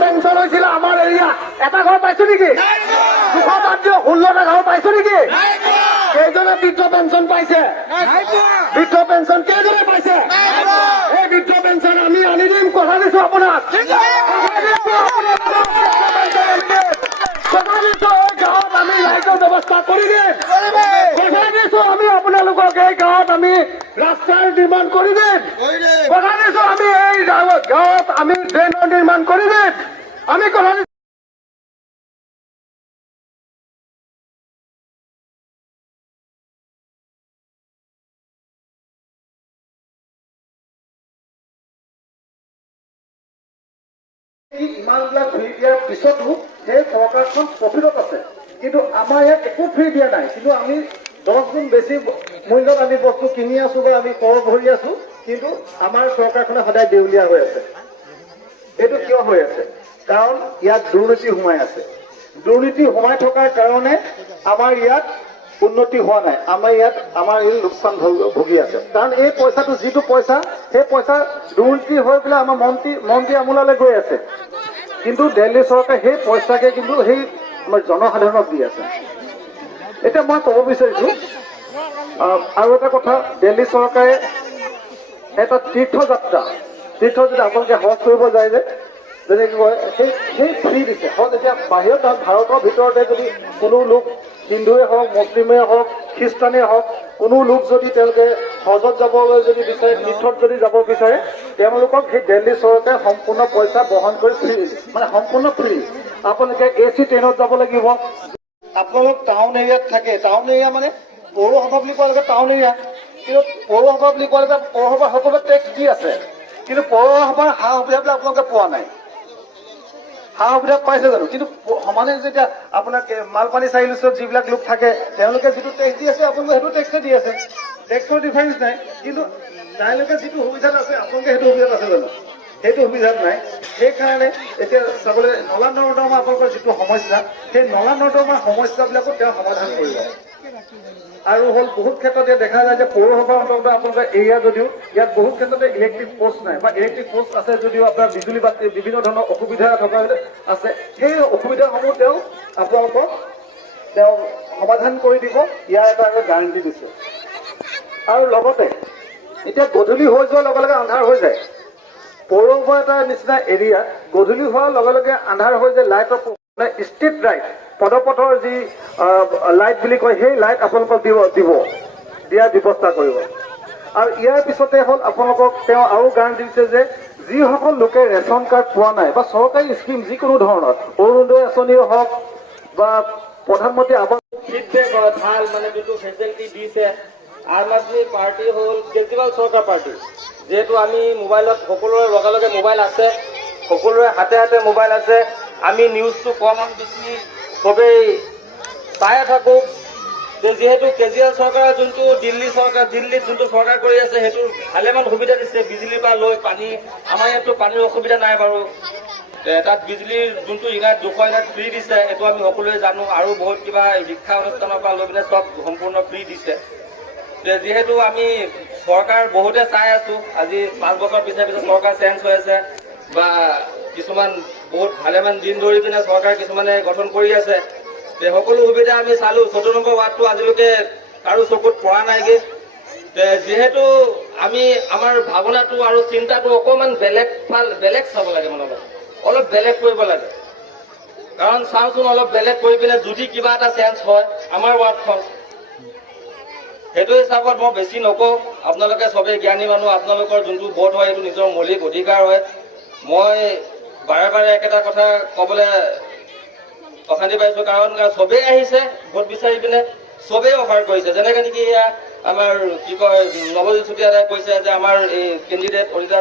sanction হৈছিলে আমাৰ area এটা ঘৰ পাইছো নেকি 216টা ঘৰ পাইছো নেকি কেইজনে বৃদ্ধ পেঞ্চন পাইছে বৃদ্ধ পেঞ্চন কেইজনে পাইছে এই বৃদ্ধ পেঞ্চন আমি আনি দিম কথা দিছো আপোনাক কথা দিছো এই গাঁৱত আমি লাইটৰ ব্যৱস্থা কৰি দিম কথা দিছো আমি আপোনালোকক এই গাঁৱত আমি ৰাস্তাৰ নিৰ্মাণ কৰি দিম কথা দিছো আমি এই গাঁৱত আমি ড্ৰেইনৰ নিৰ্মাণ কৰি দিম আমি কথা দিছো ইমানবিলাক ফ্ৰী দিয়াৰ পিছতো সেই চৰকাৰখন প্ৰফিটত আছে কিন্তু আমাৰ ইয়াত একো ফ্ৰী দিয়া নাই কিন্তু আমি 10 গুণ বেছি মূল্যত আমি বস্তু কিনি আছো বা আমি কৰ ভৰি আছো কিন্তু আমাৰ চৰকাৰখনে সদায় দেউলীয়া হৈ আছে এইটো কিয় হৈ আছে কাৰণ ইয়াত দুৰ্নীতি সোমাই আছে দুৰ্নীতি সোমাই থকাৰ কাৰণে আমাৰ ইয়াত উন্নতি হোৱা নাই আমাৰ ইয়াত আমাৰ এই লোকচান ভুগি আছে কাৰণ এই পইচাটো যিটো পইচা সেই পইচা দুৰ্নীতি হৈ পেলাই আমাৰ মন্ত্ৰী আমোলালৈ গৈ আছে কিন্তু দিল্লী চৰকাৰে সেই পইচাকে কিন্তু সেই আমাৰ জনসাধাৰণক দি আছে এতিয়া মই ক'ব বিচাৰিছো আৰু এটা কথা দিল্লী চৰকাৰে এটা তীৰ্থযাত্ৰা যদি আপোনালোকে হজ কৰিব যায় যে যেনেকৈ কয় সেই ফ্ৰী দিছে হজ এতিয়া বাহিৰত ভাৰতৰ ভিতৰতে যদি কোনো লোক হিন্দুৱে হওক মুছলিমেই হওক খ্ৰীষ্টানেই হওক কোনো লোক যদি তেওঁলোকে হজত যাবলৈ যদি বিচাৰে তীৰ্থত যদি যাব বিচাৰে তেওঁলোকক সেই দিল্লী চৰকাৰে সম্পূৰ্ণ পইচা বহন কৰি ফ্ৰী মানে সম্পূৰ্ণ ফ্ৰী আপোনালোকে AC ট্ৰেইনত যাব লাগিব আপোনালোক টাউন এৰিয়াত থাকে টাউন এৰিয়া মানে পৌৰসভা বুলি কোৱা লাগে টাউন এৰিয়া কিন্তু পৌৰসভা বুলি কোৱা লাগে পৌৰসভা সকলো টেক্স দি আছে কিন্তু পৌৰসভাৰ সা সুবিধাবিলাক আপোনালোকে পোৱা নাই সা সুবিধা পাইছে জানো কিন্তু সমানে যেতিয়া আপোনাৰ মালপানী চাৰিআলিত যিবিলাক লোক থাকে তেওঁলোকে যিটো টেক্স দি আছে আপোনালোকে সেইটো টেক্সে দি আছে টেক্সৰ ডিফাৰেঞ্চ নাই কিন্তু তেওঁলোকে যিটো সুবিধাত আছে আপোনালোকে সেইটো সুবিধাত আছে জানো সেইটো সুবিধাত নাই সেইকাৰণে এতিয়া চাবলৈ নলা নৰ্দমা আপোনালোকৰ যিটো সমস্যা সেই নলা নৰ্দমাৰ সমস্যাবিলাকো তেওঁ সমাধান কৰিব আৰু হ'ল বহুত ক্ষেত্ৰত দেখা যায় যে পৌৰসভাৰ অন্তৰ্গত আপোনালোকৰ এৰিয়া যদিও ইয়াত বহুত ক্ষেত্ৰতে ইলেক্ট্ৰিক পোষ্ট নাই বা ইলেক্ট্ৰিক পোষ্ট আছে যদিও আপোনাৰ বিজুলী বাতি বিভিন্ন ধৰণৰ অসুবিধা থকা আছে সেই অসুবিধাসমূহ তেওঁ আপোনালোকক তেওঁ সমাধান কৰি দিব ইয়াৰ এটা গেৰাণ্টি দিছে আৰু লগতে এতিয়া গধূলি হৈ যোৱাৰ লগে লগে আন্ধাৰ হৈ যায় পৌৰসভা এটা নিচিনা এৰিয়া গধূলি হোৱাৰ লগে লগে আন্ধাৰ হৈ যায় লাইটৰ ষ্ট্ৰীট লাইট পদপথৰ যি লাইট বুলি কয় সেই লাইট আপোনালোকক দিয়াৰ ব্যৱস্থা কৰিব আৰু ইয়াৰ পিছতে হ'ল আপোনালোকক তেওঁ আৰু গেৰাণ্টি দিছে যে যিসকল লোকে ৰেচন কাৰ্ড পোৱা নাই বা চৰকাৰী স্কিম যিকোনো ধৰণৰ অৰুণোদয় আঁচনিয়ে হওক বা প্ৰধানমন্ত্ৰী আৱাস ফিডবেক ভাল মানে যিটো ফেচিলিটি দিছে আম আদমি পাৰ্টি হ'ল কেজৰিৱাল চৰকাৰ পাৰ্টি যেহেতু আমি মোবাইলত সকলোৰে লগে লগে মোবাইল আছে সকলোৰে হাতে হাতে মোবাইল আছে আমি নিউজটো কম বেছি সবেই চাই থাকোঁ যেহেতু কেজৰিৱাল চৰকাৰে যোনটো দিল্লীত যোনটো চৰকাৰ কৰি আছে সেইটো ভালেমান সুবিধা দিছে বিজুলীৰ পৰা লৈ পানী আমাৰ ইয়াততো পানীৰ অসুবিধা নাই বাৰু তাত বিজুলীৰ যোনটো ইউনিট 200 ইউনিট ফ্ৰী দিছে সেইটো আমি সকলোৱে জানো আৰু বহুত কিবা শিক্ষা অনুষ্ঠানৰ পৰা লৈ পিনে চব সম্পূৰ্ণ ফ্ৰী দিছে যিহেতু আমি চৰকাৰ বহুতে চাই আছো আজি 5 বছৰ পিছে পিছে চৰকাৰ চেঞ্জ হৈ আছে বা কিছুমান বহুত ভালেমান দিন ধৰি পিনে চৰকাৰ কিছুমানে গঠন কৰি আছে সকলো সুবিধা আমি চালো 14 নম্বৰ ৱাৰ্ডটো আজিলৈকে কাৰো চকুত পৰা নাইগে যেহেতু আমি আমাৰ ভাৱনাটো আৰু চিন্তাটো অকণমান বেলেগ চাব লাগে মনত অলপ বেলেগ কৰিব লাগে কাৰণ চাওঁচোন অলপ বেলেগ কৰি পিনে যদি কিবা এটা চেঞ্জ হয় আমাৰ ৱাৰ্ডখন সেইটো হিচাপত মই বেছি নকওঁ আপোনালোকে সবেই জ্ঞানী মানুহ আপোনালোকৰ যোনটো ভোট হয় এইটো নিজৰ মৌলিক অধিকাৰ হয় মই বাৰে বাৰে একেটা কথা ক'বলৈ অশান্তি পাইছোঁ কাৰণ সবেই আহিছে ভোট বিচাৰি পিনে সবেই অফাৰ কৰিছে যেনেকৈ নেকি এয়া আমাৰ কি কয় নৱজ্যোতি চুতীয়াই কৈছে যে আমাৰ এই কেণ্ডিডেট অনিতা